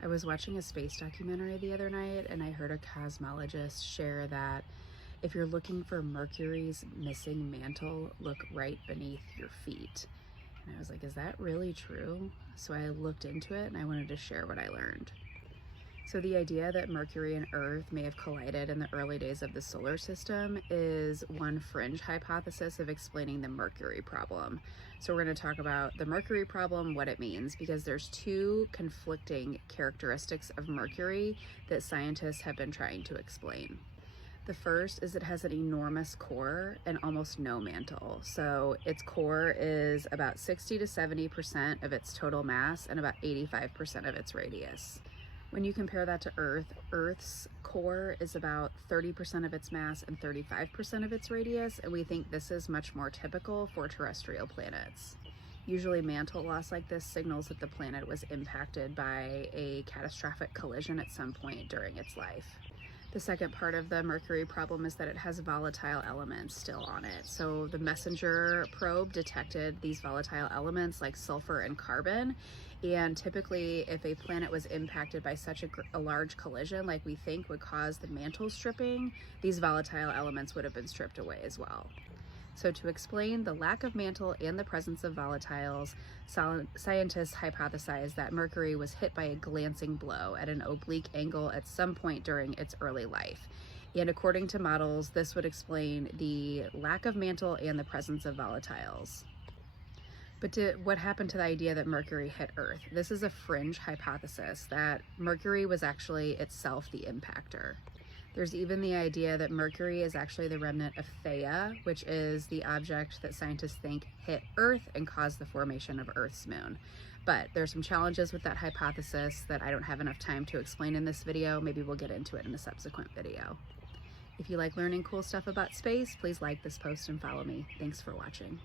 I was watching a space documentary the other night and I heard a cosmologist share that if you're looking for Mercury's missing mantle, look right beneath your feet. And I was like, is that really true? So I looked into it and I wanted to share what I learned. So the idea that Mercury and Earth may have collided in the early days of the solar system is one fringe hypothesis of explaining the Mercury problem. So we're going to talk about the Mercury problem, what it means, because there's two conflicting characteristics of Mercury that scientists have been trying to explain. The first is it has an enormous core and almost no mantle. So its core is about 60 to 70% of its total mass and about 85% of its radius. When you compare that to Earth, Earth's core is about 30% of its mass and 35% of its radius, and we think this is much more typical for terrestrial planets. Usually mantle loss like this signals that the planet was impacted by a catastrophic collision at some point during its life. The second part of the Mercury problem is that it has volatile elements still on it. So the MESSENGER probe detected these volatile elements like sulfur and carbon. And typically, if a planet was impacted by such a large collision like we think would cause the mantle stripping, these volatile elements would have been stripped away as well. So to explain the lack of mantle and the presence of volatiles, scientists hypothesize that Mercury was hit by a glancing blow at an oblique angle at some point during its early life. And according to models, this would explain the lack of mantle and the presence of volatiles. But what happened to the idea that Mercury hit Earth? This is a fringe hypothesis that Mercury was actually itself the impactor. There's even the idea that Mercury is actually the remnant of Theia, which is the object that scientists think hit Earth and caused the formation of Earth's moon. But there's some challenges with that hypothesis that I don't have enough time to explain in this video. Maybe we'll get into it in a subsequent video. If you like learning cool stuff about space, please like this post and follow me. Thanks for watching.